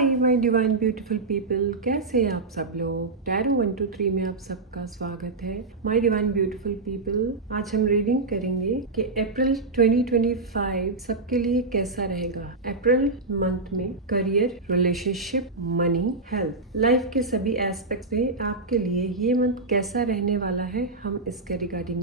Hi my divine beautiful people, कैसे हैं आप सब लोग। टैरो 1 2 3 में आप सबका स्वागत है। माय डिवाइन ब्यूटीफुल पीपल, आज हम रीडिंग करेंगे कि अप्रैल 2025 सबके लिए कैसा रहेगा। अप्रैल मंथ में career, relationship, money, health, life के सभी एस्पेक्ट्स में आपके लिए ये मंथ कैसा रहने वाला है, हम इसके रिगार्डिंग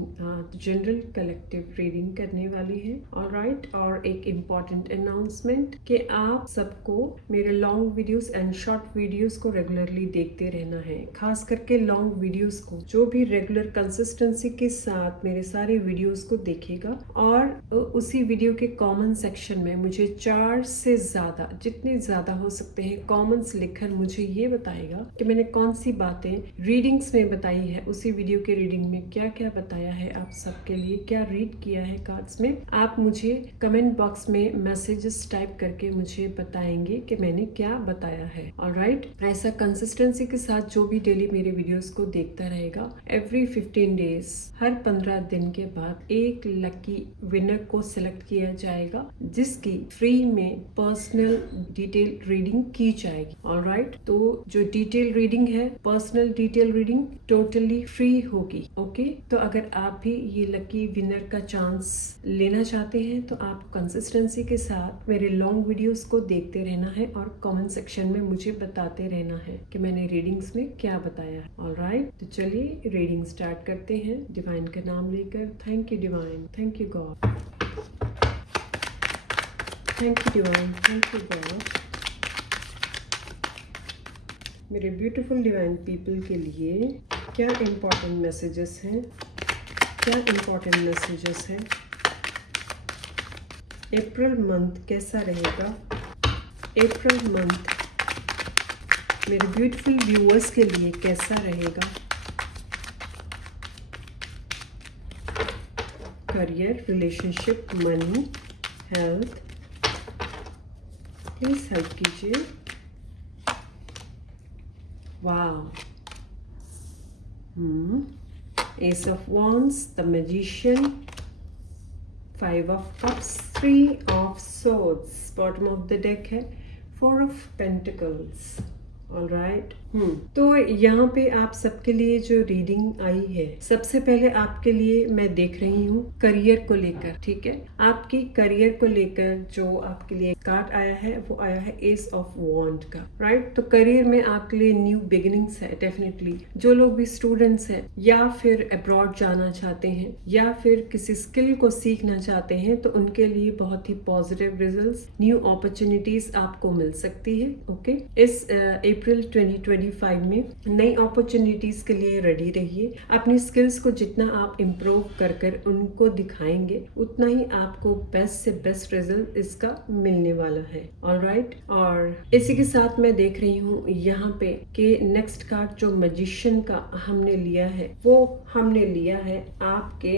जनरल कलेक्टिव रीडिंग करने वाली है। ऑलराइट, और एक इम्पॉर्टेंट अनाउंसमेंट कि आप सबको मेरे long videos and short videos को रेगुलरली देखते रहना है। खास करके लॉन्ग वीडियोस को, जो भी रेगुलर कंसिस्टेंसी के साथ मेरे सारे वीडियोस को देखेगा और उसी वीडियो के कमेंट सेक्शन में मुझे 4 से ज्यादा, जितने ज्यादा हो सकते हैं, कमेंट्स लिखकर मुझे ये बताएगा कि मैंने कौन सी बातें रीडिंग्स में बताई है, उसी वीडियो के रीडिंग में क्या क्या बताया है, आप सबके लिए क्या रीड किया है कार्ड्स में। आप मुझे कमेंट बॉक्स में मैसेजेस टाइप करके मुझे बताएंगे कि मैंने क्या बताया है। ऑलराइट, ऐसा कंसिस्टेंसी के साथ जो भी डेली मेरे वीडियोस को देखता रहेगा, एवरी 15 डेज, हर 15 दिन के बाद एक लकी विनर को सिलेक्ट किया जाएगा, जिसकी फ्री में पर्सनल डिटेल रीडिंग की जाएगी। ऑलराइट, तो जो डिटेल रीडिंग है, personal detail reading totally free होगी। ओके, तो अगर आप भी ये लकी विनर का चांस लेना चाहते हैं तो आप कंसिस्टेंसी के साथ मेरे लॉन्ग वीडियोस को देखते रहना है और कमेंट सेक्शन में मुझे बताते रहना है कि मैंने रीडिंग्स में क्या बताया है। ऑलराइट, तो चलिए रीडिंग स्टार्ट करते हैं डिवाइन का नाम लेकर। Thank you divine, thank you God, thank you divine, thank you God. मेरे ब्यूटीफुल डिवाइन पीपल के लिए क्या इम्पोर्टेंट मैसेजेस हैं, क्या इम्पोर्टेंट मैसेजेस हैं। अप्रैल मंथ कैसा रहेगा। अप्रैल मंथ मेरे ब्यूटीफुल व्यूअर्स के लिए कैसा रहेगा। Career, relationship, money, health, please help कीजिए। Wow, ace of wands, the magician, 5 of cups, 3 of swords, bottom of the deck है 4 ऑफ पेंटिकल्स। ऑलराइट, तो यहाँ पे आप सबके लिए जो रीडिंग आई है, सबसे पहले आपके लिए मैं देख रही हूँ करियर को लेकर। ठीक है, आपकी करियर को लेकर जो आपके लिए कार्ड आया है वो आया है एस ऑफ वॉन्ड का। राइट, तो करियर में आपके लिए न्यू बिगिनिंग्स है। डेफिनेटली जो लोग भी स्टूडेंट्स हैं या फिर अब्रॉड जाना चाहते हैं या फिर किसी स्किल को सीखना चाहते हैं, तो उनके लिए बहुत ही पॉजिटिव रिजल्ट्स, न्यू अपॉर्चुनिटीज आपको मिल सकती है। ओके, इस अप्रैल 2025 में नई अपॉर्चुनिटीज के लिए रेडी रहिए। अपनी स्किल्स को जितना आप इम्प्रूव कर उनको दिखाएंगे, उतना ही आपको बेस्ट से बेस्ट रिजल्ट इसका मिलने वाला है। ऑलराइट, और इसी के साथ मैं देख रही हूँ यहाँ पे कि नेक्स्ट कार्ड जो मैजिशियन का हमने लिया है, वो हमने लिया है आपके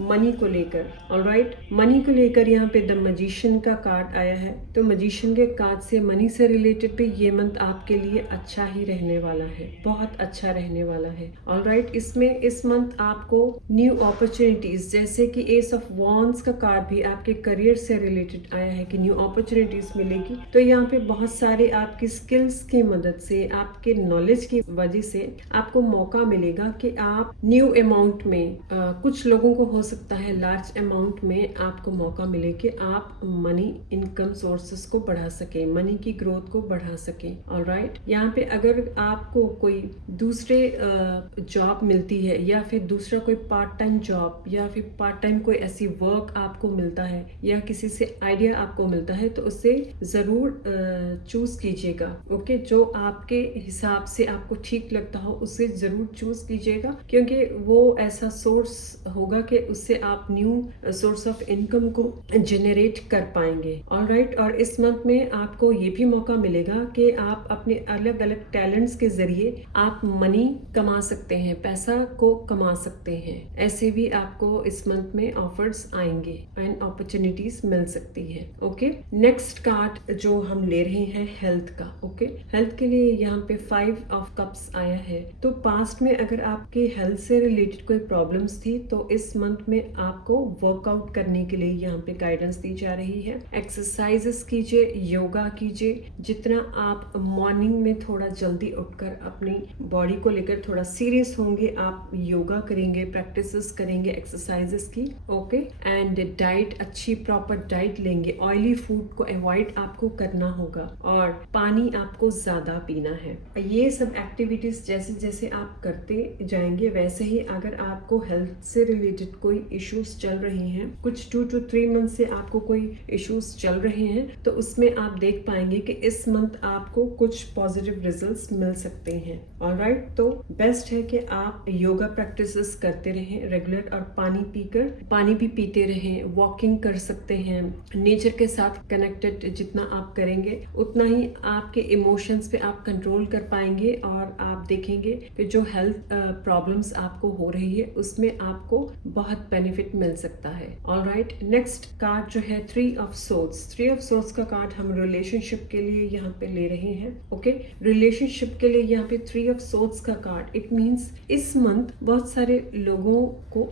मनी को लेकर। ऑलराइट, मनी को लेकर यहाँ पे द मैजिशियन का कार्ड आया है। तो मैजिशियन के कार्ड से मनी से रिलेटेड भी ये मंथ आपके लिए अच्छा ही रहने वाला है, बहुत अच्छा रहने वाला है। ऑलराइट, इसमें इस मंथ आपको न्यू अपॉर्चुनिटीज, जैसे कि एस ऑफ वॉन्ड्स का कार्ड भी आपके करियर से रिलेटेड आया है कि न्यू अपॉर्चुनिटीज मिलेगी। तो यहाँ पे बहुत सारे आपकी स्किल्स की मदद से, आपके नॉलेज की वजह से आपको मौका मिलेगा कि आप न्यू अमाउंट में, कुछ लोगों को हो सकता है लार्ज अमाउंट में आपको मौका मिले कि आप मनी इनकम सोर्सेस को बढ़ा सके, मनी की ग्रोथ को बढ़ा सके। ऑलराइट, यहाँ पे अगर आपको कोई दूसरे जॉब मिलती है या फिर दूसरा कोई पार्ट टाइम जॉब या फिर पार्ट टाइम कोई ऐसी वर्क आपको मिलता है या किसी से आइडिया आपको मिलता है, तो उसे जरूर चूज कीजिएगा। ओके, जो आपके हिसाब से आपको ठीक लगता हो उसे जरूर चूज कीजिएगा, क्योंकि वो ऐसा सोर्स होगा कि उससे आप न्यू सोर्स ऑफ इनकम को जनरेट कर पाएंगे। ऑलराइट, और इस मंथ में आपको ये भी मौका मिलेगा कि आप अपने अलग अलग टैलेंट टैलेंट्स के जरिए आप मनी कमा सकते हैं, पैसा को कमा सकते हैं। ऐसे भी आपको इस मंथ में ऑफर्स आएंगे एंड अपॉर्चुनिटीज मिल सकती है। ओके, नेक्स्ट कार्ड जो हम ले रहे हैं हेल्थ का। ओके, हेल्थ के लिए यहाँ पे 5 ऑफ कप्स आया है। तो पास्ट में अगर आपके हेल्थ से रिलेटेड कोई प्रॉब्लम्स थी तो इस मंथ में आपको वर्कआउट करने के लिए यहाँ पे गाइडेंस दी जा रही है। एक्सरसाइजेस कीजिए, योगा कीजिए। जितना आप मॉर्निंग में थोड़ा जल्दी उठकर अपनी बॉडी को लेकर थोड़ा सीरियस होंगे, आप योगा करेंगे, प्रैक्टिसेस करेंगे एक्सरसाइजेस की। ओके, एंड डाइट, अच्छी प्रॉपर डाइट लेंगे। ऑयली फूड को अवॉइड आपको करना होगा और पानी आपको ज्यादा पीना है। ये सब एक्टिविटीज जैसे जैसे आप करते जाएंगे वैसे ही अगर आपको हेल्थ से रिलेटेड कोई इश्यूज चल रही हैं, कुछ 2 to 3 मंथ से आपको कोई इश्यूज चल रहे हैं, तो उसमें आप देख पाएंगे कि इस मंथ आपको कुछ पॉजिटिव रिजल्ट्स मिल सकते हैं। ऑलराइट, तो बेस्ट है कि आप योगा प्रैक्टिसेस करते रहें रेगुलर और पानी भी पीते रहें। वॉकिंग कर सकते हैं, नेचर के साथ कनेक्टेड जितना आप करेंगे उतना ही आपके इमोशंस पे आप कंट्रोल कर पाएंगे और आप देखेंगे कि जो हेल्थ प्रॉब्लम्स आपको हो रही है उसमें आपको बहुत बेनिफिट मिल सकता है। ऑलराइट, नेक्स्ट कार्ड जो है 3 ऑफ सोर्ड्स। 3 ऑफ सोर्ड्स का कार्ड हम रिलेशनशिप के लिए यहाँ पे ले रहे हैं। ओके, रिलेशनशिप के लिए यहाँ पे 3 ऑफ सोर्ड्स का कार्ड, इट मींस इस मंथ बहुत सारे लोगों को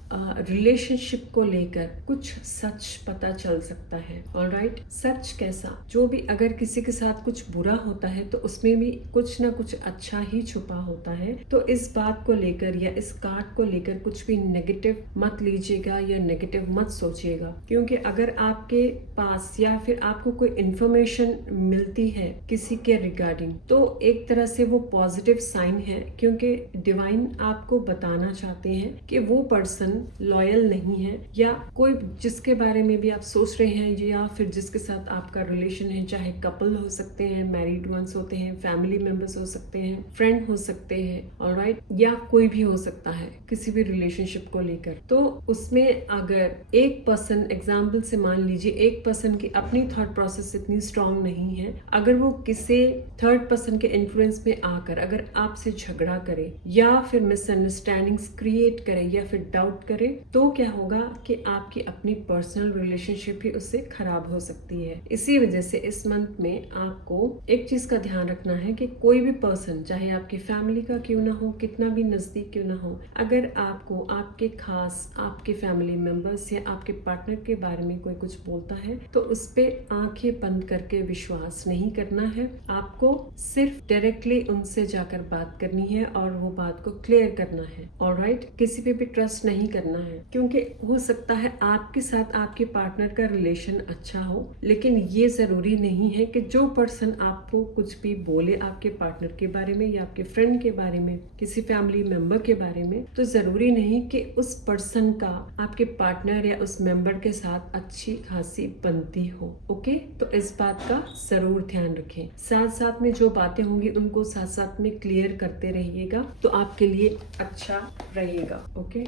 रिलेशनशिप को लेकर कुछ सच पता चल सकता है। ऑलराइट, सच कैसा? जो भी अगर किसी के साथ कुछ बुरा होता है तो उसमें भी कुछ ना कुछ अच्छा ही छुपा होता है। तो इस बात को लेकर या इस कार्ड को लेकर कुछ भी नेगेटिव मत लीजिएगा या नेगेटिव मत सोचिएगा, क्योंकि अगर आपके पास या फिर आपको कोई इंफॉर्मेशन मिलती है किसी के रिगार्डिंग तो एक तरह से वो पॉजिटिव साइन है, क्योंकि डिवाइन आपको बताना चाहते हैं कि वो पर्सन लॉयल नहीं है या कोई जिसके बारे में भी आप सोच रहे हैं या फिर जिसके साथ आपका रिलेशन है, चाहे कपल हो सकते हैं, मैरिड वंस होते हैं, फैमिली मेंबर्स हो सकते हैं, फ्रेंड हो सकते हैं, ऑलराइट, या कोई भी हो सकता है किसी भी रिलेशनशिप को लेकर। तो उसमें अगर एक पर्सन, एग्जाम्पल से मान लीजिए एक पर्सन की अपनी थॉट प्रोसेस इतनी स्ट्रांग नहीं है, अगर वो किसी थर्ड पर्सन के इन्फ्लुएंस में आकर अगर आपसे झगड़ा करे या फिर मिसअंडरस्टैंडिंग्स क्रिएट करे या फिर डाउट करे, तो क्या होगा कि आपकी अपनी पर्सनल रिलेशनशिप भी उससे खराब हो सकती है। इसी वजह से इस मंथ में आपको एक चीज का ध्यान रखना है कि कोई भी पर्सन, चाहे आपकी फैमिली का क्यों ना हो, कितना भी नजदीक क्यों ना हो, अगर आपको आपके खास आपके फैमिली मेंबर्स या आपके पार्टनर के बारे में कोई कुछ बोलता है तो उस पे आंखें बंद करके विश्वास नहीं करना है। आपको सिर्फ डायरेक्टली उनसे जाकर बात करनी है और वो बात को क्लियर करना है। ऑलराइट, किसी पे भी ट्रस्ट नहीं करना है, क्योंकि हो सकता है आपके साथ आपके पार्टनर का रिलेशन अच्छा हो, लेकिन ये जरूरी नहीं है कि जो पर्सन आपको कुछ भी बोले आपके पार्टनर के बारे में या आपके फ्रेंड के बारे में, किसी फैमिली मेंबर के बारे में, तो जरूरी नहीं कि उस पर्सन का आपके पार्टनर या उस मेंबर के साथ अच्छी खासी बनती हो। ओके, तो इस बात का जरूर ध्यान रखें। साथ साथ में जो बातें होंगी उनको साथ साथ में क्लियर करते रहिएगा तो आपके लिए अच्छा रहेगा। ओके,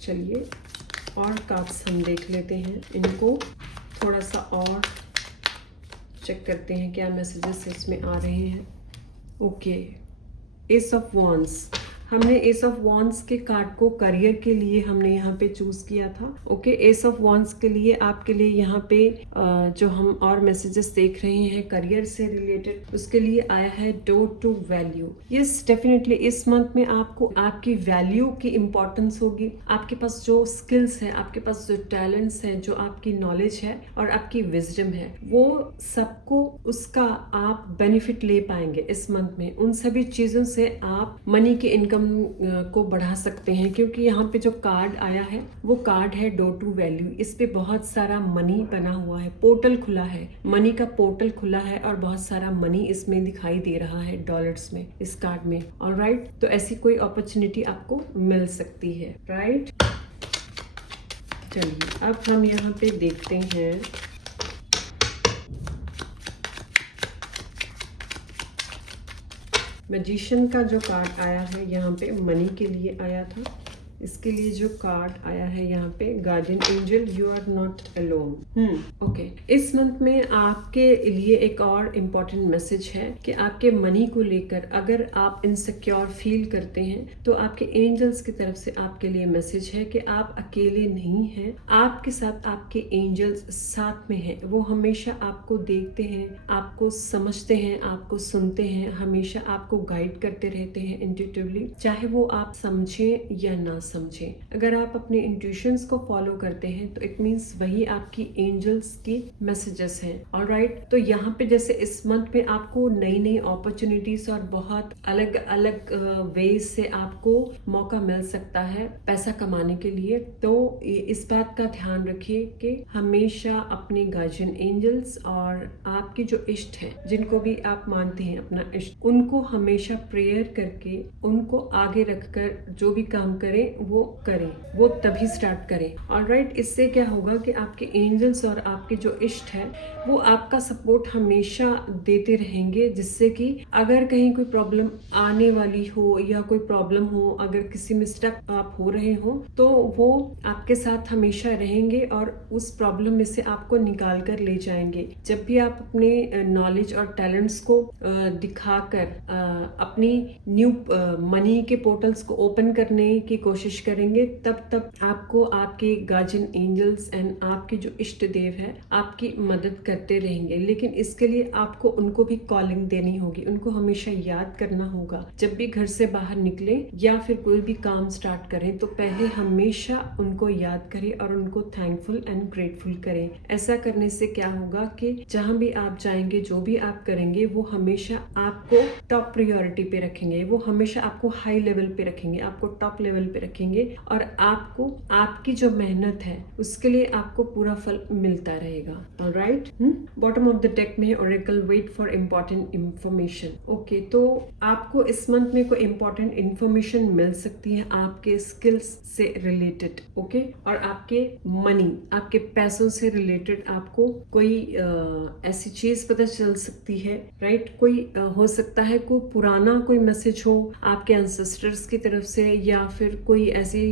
चलिए और कार्ड्स हम देख लेते हैं, इनको थोड़ा सा और चेक करते हैं क्या मैसेजेस इसमें आ रहे हैं। ओके, एस ऑफ वॉन्ड्स, हमने एस ऑफ वॉन्ड्स के कार्ड को करियर के लिए हमने यहाँ पे चूज किया था। ओके, एस ऑफ वॉन्ड्स के लिए आपके लिए यहाँ पे जो हम और मैसेजेस देख रहे हैं करियर से रिलेटेड, उसके लिए आया है door to value. Yes, definitely इस मंथ में आपको आपकी वैल्यू की इम्पोर्टेंस होगी। आपके पास जो स्किल्स है, आपके पास जो टैलेंट्स है, जो आपकी नॉलेज है और आपकी विजडम है, वो सबको उसका आप बेनिफिट ले पाएंगे इस मंथ में। उन सभी चीजों से आप मनी की इनकम को बढ़ा सकते हैं, क्योंकि यहाँ पे जो कार्ड आया है वो कार्ड है डोर टू वैल्यू। इस पे बहुत सारा मनी बना हुआ है, पोर्टल खुला है, मनी का पोर्टल खुला है और बहुत सारा मनी इसमें दिखाई दे रहा है डॉलर्स में इस कार्ड में। ऑलराइट, तो ऐसी कोई अपॉर्चुनिटी आपको मिल सकती है। राइट, चलिए अब हम यहाँ पे देखते हैं मैजिशियन का जो कार्ड आया है, यहाँ पे मनी के लिए आया था। इसके लिए जो कार्ड आया है यहाँ पे, guardian angel, you are not alone. Okay, इस मंथ में आपके लिए एक और इम्पोर्टेंट मैसेज है कि आपके मनी को लेकर अगर आप इनसिक्योर फील करते हैं तो आपके एंजल्स की तरफ से आपके लिए मैसेज है कि आप अकेले नहीं हैं, आपके साथ आपके एंजल्स साथ में हैं। वो हमेशा आपको देखते हैं, आपको समझते हैं, आपको सुनते हैं, हमेशा आपको गाइड करते रहते हैं इंट्यूटिवली, चाहे वो आप समझें या ना समझें। अगर आप अपने इंट्यूशंस को फॉलो करते हैं तो इट मीन्स वही आपकी एंजल्स की मैसेजेस हैं। ऑलराइट, तो यहाँ पे जैसे इस मंथ में आपको नई नई अपॉर्चुनिटीज और बहुत अलग अलग वेज से आपको मौका मिल सकता है पैसा कमाने के लिए। तो इस बात का ध्यान रखिए कि हमेशा अपने गार्जियन एंजल्स और आपके जो इष्ट हैं, जिनको भी आप मानते हैं अपना इष्ट, उनको हमेशा प्रेयर करके उनको आगे रखकर जो भी काम करें वो तभी स्टार्ट करें। ऑलराइट, इससे क्या होगा कि आपके एंजल्स और आपके जो इष्ट है वो आपका सपोर्ट हमेशा देते रहेंगे, जिससे कि अगर कहीं कोई प्रॉब्लम आने वाली हो या कोई प्रॉब्लम हो, अगर किसी में स्टक आप हो रहे हो तो वो आपके साथ हमेशा रहेंगे और उस प्रॉब्लम में से आपको निकाल कर ले जाएंगे। जब भी आप अपने नॉलेज और टैलेंट्स को दिखाकर अपनी न्यू मनी के पोर्टल्स को ओपन करने की कोशिश करेंगे, तब आपको आपके गार्जियन एंजल्स एंड आपके जो इष्ट देव है आपकी मदद करते रहेंगे। लेकिन इसके लिए आपको उनको भी कॉलिंग देनी होगी, उनको हमेशा याद करना होगा। जब भी घर से बाहर निकले या फिर कोई भी काम स्टार्ट करें तो पहले हमेशा उनको याद करें और उनको थैंकफुल एंड ग्रेटफुल करें। ऐसा करने से क्या होगा कि जहां भी आप जाएंगे, जो भी आप करेंगे, वो हमेशा आपको टॉप प्रायोरिटी पे रखेंगे, वो हमेशा आपको हाई लेवल पे रखेंगे, आपको टॉप लेवल पे रखेंगे और आपको आपकी जो मेहनत है उसके लिए आपको पूरा फल मिलता रहेगा। Alright, bottom of the deck में oracle, wait for important information. Okay, तो आपको इस मंथ में कोई इम्पोर्टेंट इंफॉर्मेशन मिल सकती है आपके स्किल्स से रिलेटेड। ओके, और आपके मनी, आपके पैसों से रिलेटेड आपको कोई ऐसी चीज पता चल सकती है। राइट, कोई हो सकता है कोई पुराना कोई मैसेज हो आपके एंसेस्टर्स की तरफ से, या फिर कोई ऐसी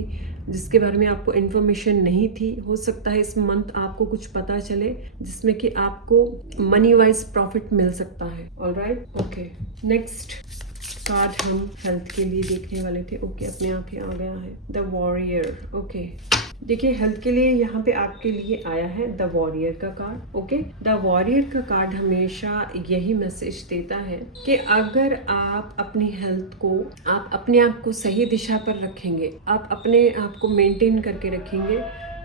जिसके बारे में आपको इन्फॉर्मेशन नहीं थी। हो सकता है इस मंथ आपको कुछ पता चले जिसमें कि आपको मनी वाइज प्रॉफिट मिल सकता है। ऑलराइट, ओके, नेक्स्ट कार्ड हम हेल्थ के लिए देखने वाले थे। ओके, अपने आप ही आ गया है द वॉरियर। ओके, देखिए हेल्थ के लिए यहाँ पे आपके लिए आया है द वॉरियर का कार्ड। ओके, द वॉरियर का कार्ड हमेशा यही मैसेज देता है कि अगर आप अपनी हेल्थ को, आप अपने आप को सही दिशा पर रखेंगे, आप अपने आप को मेंटेन करके रखेंगे,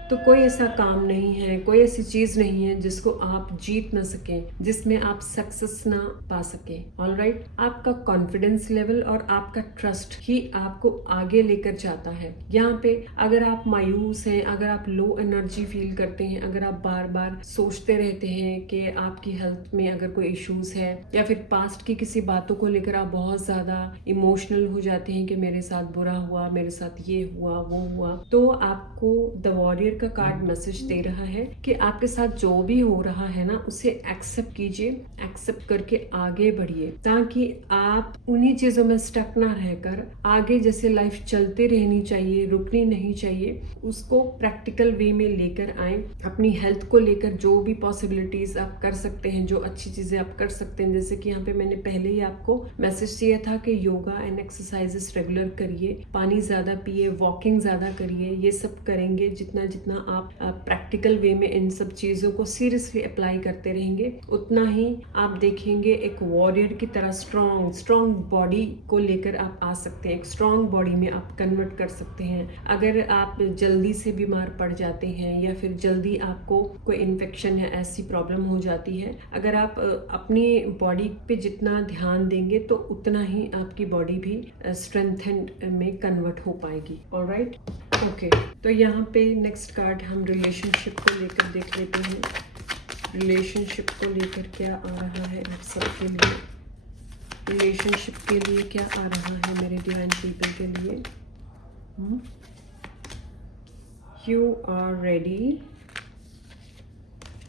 तो कोई ऐसा काम नहीं है, कोई ऐसी चीज नहीं है जिसको आप जीत ना सकें, जिसमें आप सक्सेस ना पा सकें। ऑलराइट, आपका कॉन्फिडेंस लेवल और आपका ट्रस्ट ही आपको आगे लेकर जाता है। यहाँ पे अगर आप मायूस हैं, अगर आप लो एनर्जी फील करते हैं, अगर आप बार बार सोचते रहते हैं कि आपकी हेल्थ में अगर कोई इश्यूज है, या फिर पास्ट की किसी बातों को लेकर आप बहुत ज्यादा इमोशनल हो जाते हैं कि मेरे साथ बुरा हुआ, मेरे साथ ये हुआ, वो हुआ, तो आपको द वॉरियर का कार्ड मैसेज दे रहा है कि आपके साथ जो भी हो रहा है ना, उसे एक्सेप्ट कीजिए, एक्सेप्ट करके आगे बढ़िए, ताकि आप उन्हीं चीजों में स्टक ना रहकर आगे जैसे लाइफ चलती रहनी चाहिए, रुकनी नहीं चाहिए, उसको प्रैक्टिकल वे में लेकर आए। अपनी हेल्थ को लेकर जो भी पॉसिबिलिटीज आप कर सकते हैं, जो अच्छी चीजें आप कर सकते हैं, जैसे कि यहाँ पे मैंने पहले ही आपको मैसेज दिया था कि योगा एंड एक्सरसाइजेस रेगुलर करिए, पानी ज्यादा पिए, वॉकिंग ज्यादा करिए। ये सब करेंगे, जितना जितना आप प्रैक्टिकल वे में इन सब चीजों को सीरियसली अप्लाई करते रहेंगे, उतना ही आप देखेंगे एक वॉरियर की तरह स्ट्रॉन्ग बॉडी को लेकर आप आ सकते हैं, एक स्ट्रॉन्ग बॉडी में आप कन्वर्ट कर सकते हैं। अगर आप जल्दी से बीमार पड़ जाते हैं या फिर जल्दी आपको कोई इन्फेक्शन है, ऐसी प्रॉब्लम हो जाती है, अगर आप अपनी बॉडी पे जितना ध्यान देंगे तो उतना ही आपकी बॉडी भी स्ट्रेंथेंड में कन्वर्ट हो पाएगी। ऑलराइट, ओके, तो यहाँ पे नेक्स्ट कार्ड हम रिलेशनशिप को लेकर देख लेते हैं। रिलेशनशिप को लेकर क्या आ रहा है आप सबके लिए, रिलेशनशिप के लिए क्या आ रहा है मेरे डिवाइन पीपल के लिए। You are ready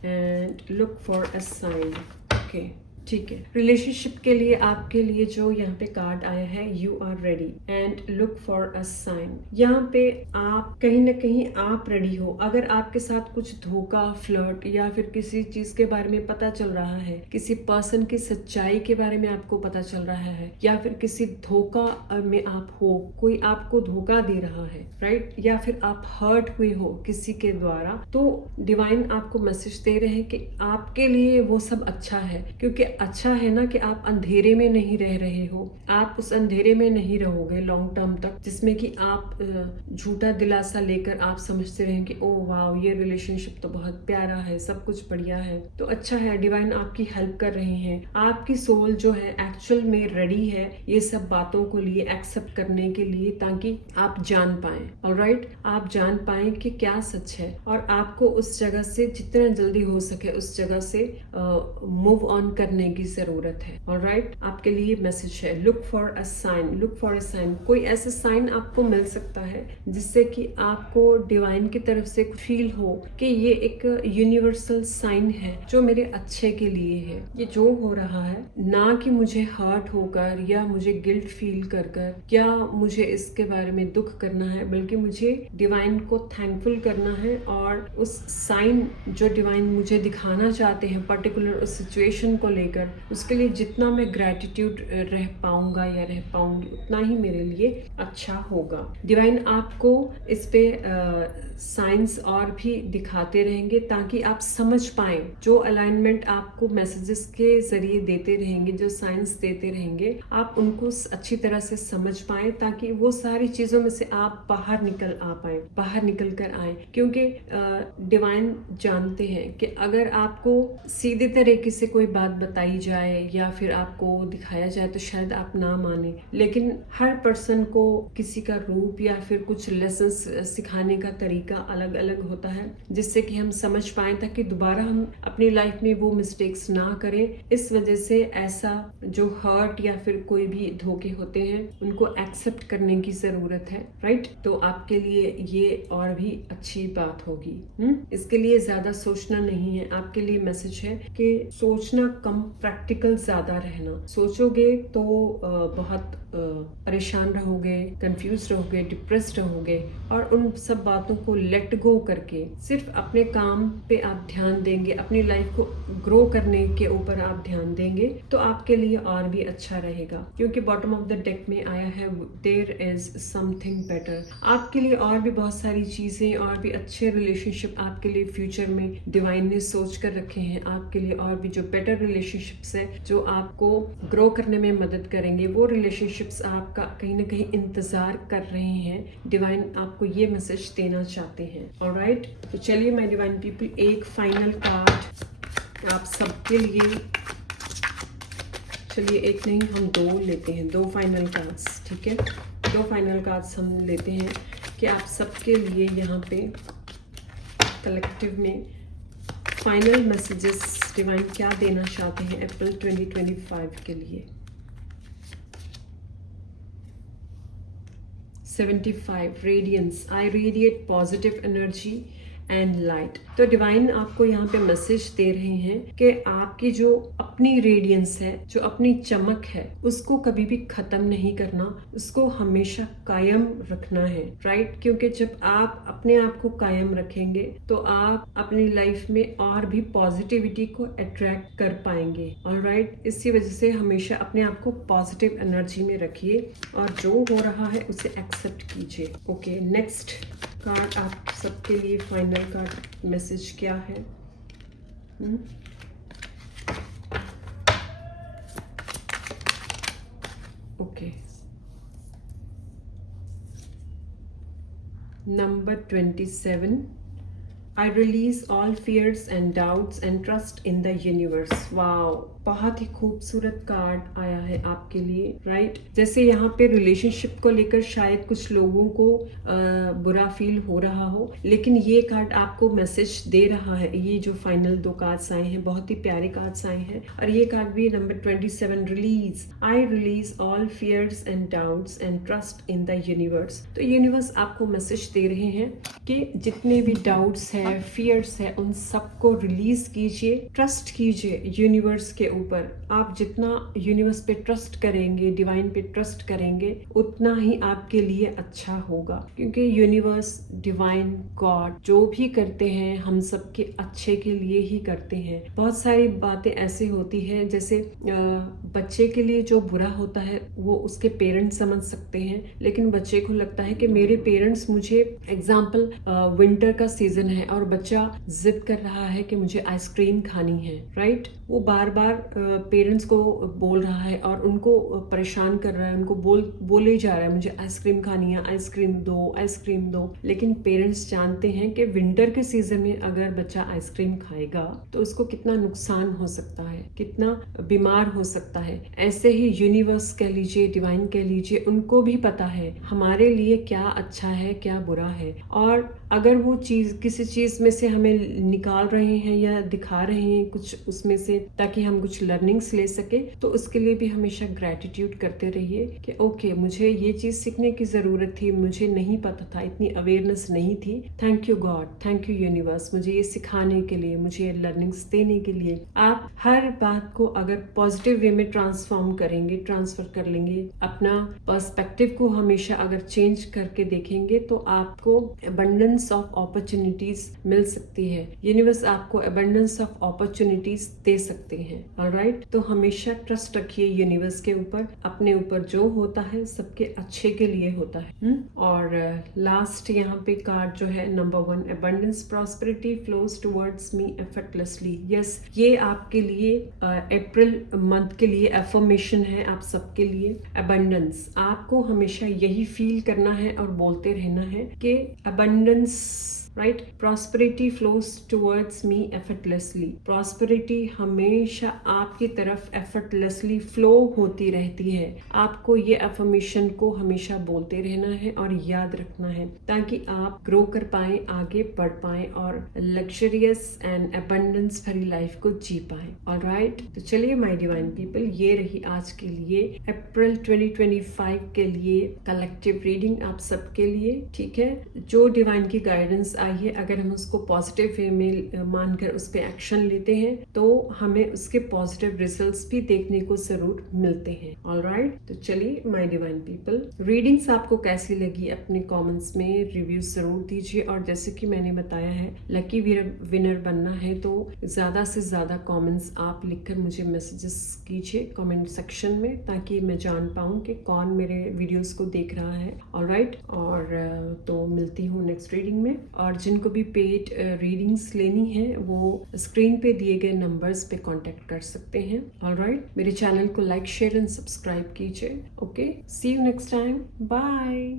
and look for a sign. Okay, ठीक है, रिलेशनशिप के लिए आपके लिए जो यहाँ पे कार्ड आया है, you are ready and look for a sign. यहाँ पे आप कहीं ना कहीं आप रेडी हो। अगर आपके साथ कुछ धोखा, फ्लर्ट या फिर किसी चीज के बारे में पता चल रहा है, किसी पर्सन की सच्चाई के बारे में आपको पता चल रहा है, या फिर किसी धोखा में आप हो, कोई आपको धोखा दे रहा है, राइट, या फिर आप हर्ट हुए हो किसी के द्वारा, तो डिवाइन आपको मैसेज दे रहे हैं कि आपके लिए वो सब अच्छा है। क्योंकि अच्छा है ना कि आप अंधेरे में नहीं रह रहे हो, आप उस अंधेरे में नहीं रहोगे लॉन्ग टर्म तक, जिसमें कि आप झूठा दिलासा लेकर आप समझते रहें कि ओह वाह, ये रिलेशनशिप तो बहुत प्यारा है, सब कुछ बढ़िया है। तो अच्छा है, डिवाइन आपकी हेल्प कर रहे हैं। आपकी सोल जो है एक्चुअल में रेडी है ये सब बातों को लिए एक्सेप्ट करने के लिए, ताकि आप जान पाए, ऑलराइट, आप जान पाए कि क्या सच है, और आपको उस जगह से जितना जल्दी हो सके उस जगह से मूव ऑन करने की जरूरत है। ऑलराइट, आपके लिए मैसेज है, look for a sign, look for a sign. कोई ऐसा साइन आपको मिल सकता है जिससे कि आपको डिवाइन की तरफ से फील हो कि ये एक यूनिवर्सल साइन है जो मेरे अच्छे के लिए है। ये जो हो रहा है, ना कि मुझे हर्ट होकर या मुझे गिल्ट फील कर कर या मुझे इसके बारे में दुख करना है, बल्कि मुझे डिवाइन को थैंकफुल करना है, और उस साइन जो डिवाइन मुझे दिखाना चाहते हैं पर्टिकुलर उस सिचुएशन को लेकर, उसके लिए जितना मैं ग्रेटिट्यूड रह पाऊंगा या रह पाऊंगी उतना ही मेरे लिए अच्छा होगा। डिवाइन आपको इस पे साइंस और भी दिखाते रहेंगे ताकि आप समझ पाए। जो अलाइनमेंट आपको मैसेजेस के जरिए देते रहेंगे, जो साइंस देते रहेंगे, आप उनको अच्छी तरह से समझ पाए, ताकि वो सारी चीजों में से आप बाहर निकल आ पाए, बाहर निकल कर आए। क्योंकि डिवाइन जानते हैं कि अगर आपको सीधे तरीके से कोई बात बताई जाए या फिर आपको दिखाया जाए तो शायद आप ना माने, लेकिन हर पर्सन को किसी का रूप या फिर कुछ लेसन्स सिखाने का तरीका अलग अलग होता है, जिससे कि हम समझ पाए ताकि दोबारा हम अपनी लाइफ में वो मिस्टेक्स ना करें। इस वजह से ऐसा जो हर्ट या फिर कोई भी धोखे होते हैं उनको एक्सेप्ट करने की जरूरत है, राइट। तो आपके लिए ये और भी अच्छी बात होगी। इसके लिए ज्यादा सोचना नहीं है। आपके लिए मैसेज है कि सोचना कम, प्रैक्टिकल ज्यादा रहना। सोचोगे तो बहुत परेशान रहोगे, कंफ्यूज रहोगे, डिप्रेस्ड रहोगे, और उन सब बातों को लेट गो करके सिर्फ अपने काम पे आप ध्यान देंगे, अपनी लाइफ को ग्रो करने के ऊपर आप ध्यान देंगे, तो आपके लिए और भी अच्छा रहेगा। क्योंकि बॉटम ऑफ द डेक में आया है देयर इज समथिंग बेटर। आपके लिए और भी बहुत सारी चीजें और भी अच्छे रिलेशनशिप आपके लिए फ्यूचर में डिवाइन ने सोच कर रखे हैं। आपके लिए और भी जो बेटर रिलेशनशिप्स है जो आपको ग्रो करने में मदद करेंगे, वो रिलेशनशिप्स आपका कहीं ना कहीं इंतजार कर रहे हैं। डिवाइन आपको ये मैसेज देना चाहते हैं। ऑलराइट, तो चलिए माय डिवाइन पीपल, एक फाइनल कार्ड आप सबके लिए, चलिए एक नहीं हम दो लेते हैं, दो फाइनल कार्ड्स, ठीक है। दो फाइनल कार्ड्स हम लेते हैं कि आप सबके लिए यहाँ पे कलेक्टिव में फाइनल मैसेजेस डिवाइन क्या देना चाहते हैं अप्रैल 2025 के लिए। 75 radiance, I radiate positive energy and light. तो डिवाइन आपको यहाँ पे मैसेज दे रहे हैं कि आपकी जो अपनी रेडियंस है, जो अपनी चमक है, उसको कभी भी खत्म नहीं करना, उसको हमेशा कायम रखना है, राइट। क्योंकि जब आप अपने आप को कायम रखेंगे तो आप अपनी लाइफ में और भी पॉजिटिविटी को अट्रैक्ट कर पाएंगे, ऑलराइट। इसी वजह से हमेशा अपने आप को पॉजिटिव एनर्जी में रखिए और जो हो रहा है उसे एक्सेप्ट कीजिए। ओके, नेक्स्ट कार्ड आप सबके लिए फाइनल कार्ड मैसेज क्या है? Okay, number 27, I release all fears and doubts and trust in the universe. Wow, बहुत ही खूबसूरत कार्ड आया है आपके लिए, राइट। जैसे यहाँ पे रिलेशनशिप को लेकर शायद कुछ लोगों को बुरा फील हो रहा हो, लेकिन ये कार्ड आपको मैसेज दे रहा है। ये जो फाइनल दो कार्ड्स आए हैं बहुत ही प्यारे कार्ड्स आए हैं, और ये कार्ड भी number 27, release, I release all fears and doubts and trust in the universe. तो यूनिवर्स आपको मैसेज दे रहे हैं कि जितने भी डाउट्स है है, फियर्स है, उन सबको रिलीज कीजिए, ट्रस्ट कीजिए यूनिवर्स के ऊपर। आप जितना यूनिवर्स पे ट्रस्ट करेंगे, डिवाइन पे ट्रस्ट करेंगे, उतना ही आपके लिए अच्छा होगा, क्योंकि यूनिवर्स, डिवाइन, गॉड जो भी करते हैं हम सबके अच्छे के लिए ही करते हैं। बहुत सारी बातें ऐसे होती है, जैसे बच्चे के लिए जो बुरा होता है वो उसके पेरेंट्स समझ सकते हैं, लेकिन बच्चे को लगता है कि मेरे पेरेंट्स मुझे, एग्जाम्पल विंटर का सीजन है और बच्चा जिद कर रहा है कि मुझे आइसक्रीम खानी है, राइट? वो बार बार पेरेंट्स को बोल रहा है और उनको परेशान कर रहा है, उनको बोले जा रहा है मुझे आइसक्रीम खानी है, आइसक्रीम दो, आइसक्रीम दो। लेकिन पेरेंट्स जानते हैं कि विंटर के सीजन में अगर बच्चा आइसक्रीम खाएगा तो उसको कितना नुकसान हो सकता है, कितना बीमार हो सकता है। ऐसे ही यूनिवर्स कह लीजिए, डिवाइन कह लीजिए, उनको भी पता है हमारे लिए क्या अच्छा है, क्या बुरा है। और अगर वो चीज, किसी चीज में से हमें निकाल रहे हैं या दिखा रहे हैं कुछ उसमें से, ताकि हम कुछ लर्निंग्स ले सके, तो उसके लिए भी हमेशा ग्रेटिट्यूड करते रहिए कि ओके, मुझे ये चीज सीखने की जरूरत थी, मुझे नहीं पता था, इतनी अवेयरनेस नहीं थी। Thank you God, thank you universe, मुझे ये सिखाने के लिए, मुझे ये लर्निंग्स देने के लिए। आप हर बात को अगर पॉजिटिव वे में ट्रांसफॉर्म करेंगे, ट्रांसफर कर लेंगे, अपना पर्सपेक्टिव को हमेशा अगर चेंज करके देखेंगे, तो आपको अबंडेंस ऑफ अपॉर्चुनिटीज मिल सकती है। यूनिवर्स आपको अबंडेंस ऑफ अपॉर्चुनिटीज दे सकते हैं। ऑलराइट, तो हमेशा ट्रस्ट रखिए यूनिवर्स के ऊपर, अपने ऊपर जो होता है सबके अच्छे के लिए होता है। और लास्ट यहाँ पे कार्ड जो है number 1, abundance prosperity flows towards me effortlessly. Yes, ये आपके लिए अप्रैल मंथ के लिए एफर्मेशन है, आप सबके लिए। अबंडेंस, आपको हमेशा यही फील करना है और बोलते रहना है कि abundance, right? Prosperity flows towards me effortlessly. Prosperity हमेशा आपकी तरफ एफर्टलेसली फ्लो होती रहती है। आपको ये अफर्मेशन को हमेशा बोलते रहना है और याद रखना है, ताकि आप ग्रो कर पाए, आगे बढ़ पाए और लग्जरियस एंड अबंडेंस भरी लाइफ को जी पाए। ऑलराइट, तो चलिए माय डिवाइन पीपल, ये रही आज के लिए अप्रैल 2025 के लिए कलेक्टिव रीडिंग आप सबके लिए। ठीक है, जो डिवाइन की गाइडेंस आई है, अगर हम उसको पॉजिटिव वे में मानकर उस पर एक्शन लेते हैं तो हमें उसके पॉजिटिव रिजल्ट्स भी देखने को जरूर मिलते हैं। ऑलराइट, तो चलिए माय डिवाइन पीपल, रीडिंग्स आपको कैसी लगी अपने कमेंट्स में रिव्यूज जरूर दीजिए। और जैसे कि मैंने बताया है, लकी विनर बनना है तो ज्यादा से ज्यादा कमेंट्स आप लिखकर मुझे मैसेजेस कीजिए कमेंट सेक्शन में, ताकि मैं जान पाऊं कि कौन मेरे वीडियोस को देख रहा है। ऑलराइट, और तो मिलती हूँ नेक्स्ट रीडिंग में। और जिनको भी पेड रीडिंग्स लेनी है वो स्क्रीन पे दिए गए नंबर्स पे कांटेक्ट कर सकते हैं। ऑलराइट, मेरे चैनल को लाइक, शेयर एंड सब्सक्राइब कीजिए। Okay, see you next time, bye.